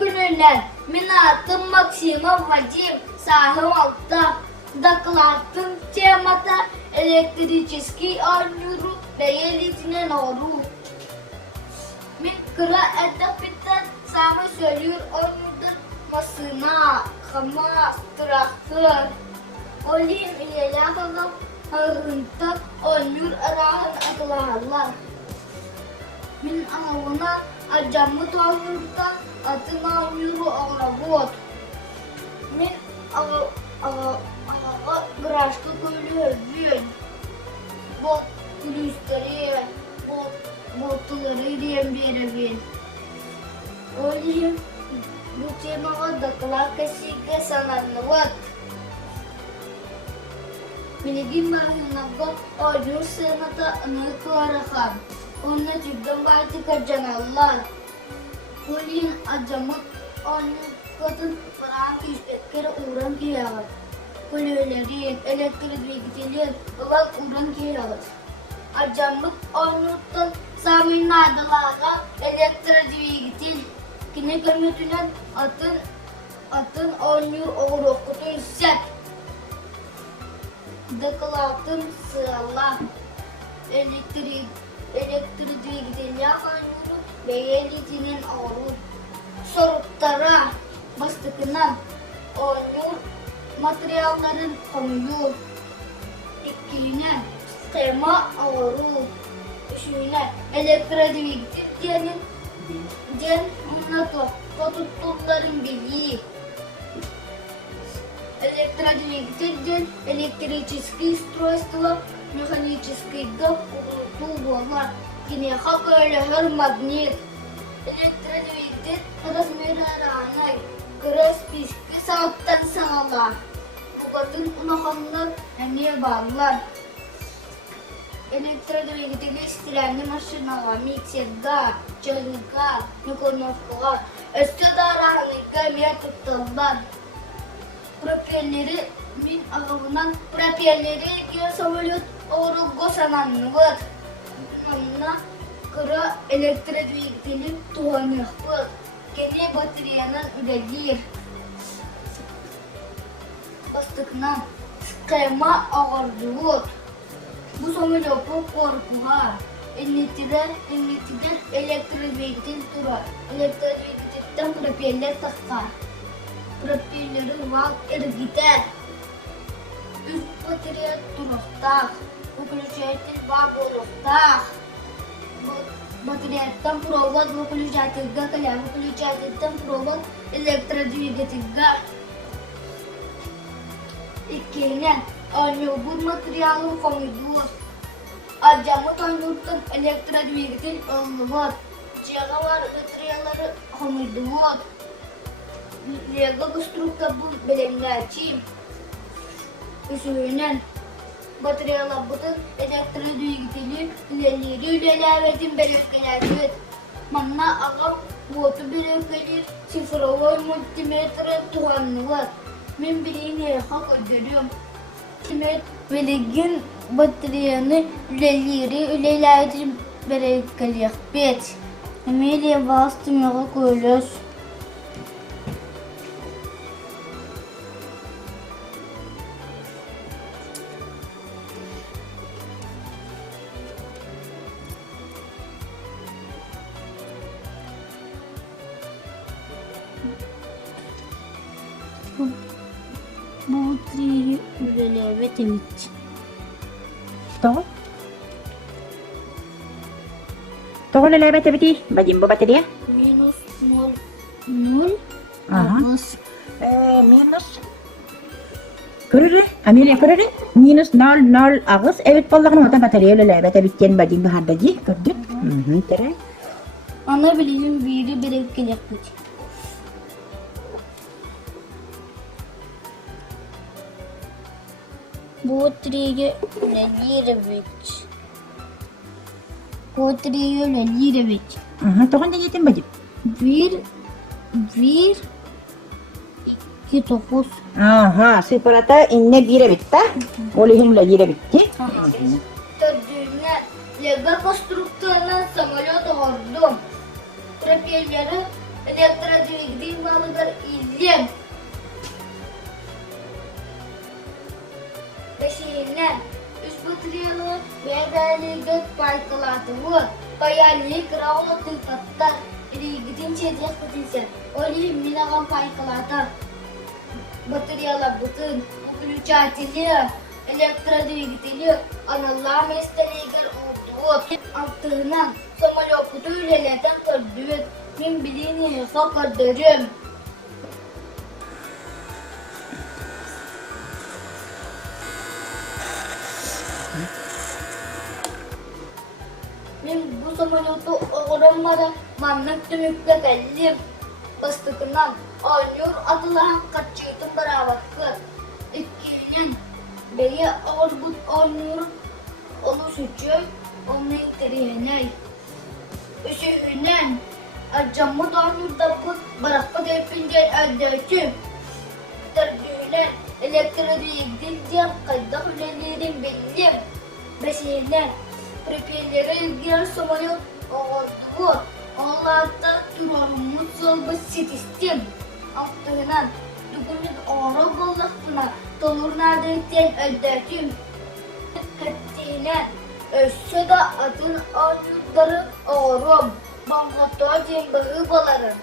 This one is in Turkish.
Bakınırlar. Minatın maksimum hacim sahı altta. Докладын темата электрический армиру бейлитine нору. Min kıra edepitten sami söylüyor onurdur masına, kama, traktör. Olim ilela kalam hırıntak onur arahın akılarlar. Min ağına acamı tavırda atın ağırı ağırabot. Min Граждан ölüyor. Bot kulüstleri, botları diyen bir evin. Olayım bu temağa daklar kesiyle sananlıvat. Bilgin mahinaga oynuyor senata anık varakan. Onunla cidden vakti kacanallar. Olayım acamık oynuyor kadın bırak işletkere uğran giyavat. Kulülerin, elektrikliler, ıvak uğran giyavat. Acamık oynuyordan samin adalara elektrikliler. Kine görmütünen atın oynuyor oğur okutu ise. Dıkılatın sığala. Elektrikliler oynuyor beyelitinin oğru. Soruptara bastıkından oynuyor. Materyallerin konuyor. İkiliğine skema ağırı. Üçüne elektrikli diyenin onunla tuttukların bilgi. Elektrikli elektrические устройства, механические приборы, кинехакелер, магнит. Elektrikli размерlerine göre spesifik sağlıktan sağlar. Bu kadın unahanlar emniye bağlılar. Elektrikli istilenli maşinalar, mikserler, çözlükler, mikronovkalar, östüdararlıklar emniye tutullar. Propelleri min ağabından propelleri göre savuruyor orugu sananlıdır. Bununla kıra elektrikli tuhanıqdır. Gene bataryanın üredir. Bastıknan skema ağırlığı. Bu samolyopu korkuğa. Ennetiden elektrikli tura. Elektrikten propeller takar. Propelleri vak ergider. Üst batarya duruktak. Выключатель вак duruktak. Батареядан провод выключательга, выключательдан провод электродвигательга. İkinin oynuyor materyalın konudur. Acamı tanıdıktan elektrodvigatel var. Ciğer var materyalları konudur. Lego konstruktör bu bilimlerçi. Üstünden Bataryalar bütün elektrodvigateli ilerletin belirtgelerdir. Manna ağam botu belirtgelir, sıfırlı multimetre tuhanlı var. Ben birini hak ediyorum. Multimetre belirgin bataryanı ilerletin belirtgelir. Bet. Emeliye bastımaya koyuyoruz. Bu tri ürele temiz. Todo. Todo le leve tebiti. Bajim bu bateria. Minus 0 Aha. plus Minus. Körürü. Amelia körürü. Minus 0 ağız. Evet ballarını otan bateria le leve tebitten bajim bu hardacı. Gördün. Tere. ana bilim biri belirtgelir. Bu triye Lelirevic. Bu triye Lelirevic. Aha. Tokan da yetin bajim. Bir, iki dokuz. Aha. Separata inne dire bitta. Olihim le dire bitti. Dördüğüne Lego konstruktöründen samolyot ordum. Propelleri Elektrodüğügdüğün balıdır ilim. Beşiğinden üst bataryalı ve değerli parçalatımı bayarlı kravla tıklatlar. İlgidin çeyrek kıtınsın. Öyle minagan parçalatır. Bataryalar bütün gülüçatili, elektrodüğügdüğü analar mesleğidir olduğu altına samalokudu üyelerden kırdığın min bilini fakadırım. Min bu samalotu oğramada mamlık tümükle bellim. Bastıkından aynıyor atılan kaçıyordum beraber. İkkinin beyi orbut aynıyor. Onu suçum, onu ittiriyene. Üsüğünen acamı doğru da bu bırakı depince öldürdüm. Terdüğüne elektrodüğügdün diye kayda hülelerin bildim. Beşiğine prepeleri diğer somayı oğurdu. Allah'ta durarımız yol basit istim. Altından düğünün oğra bollakına dolur neredeyken öldürdüm. Hattine ölse de adın ağaçları oğrum. Bangatı cembeği balarım.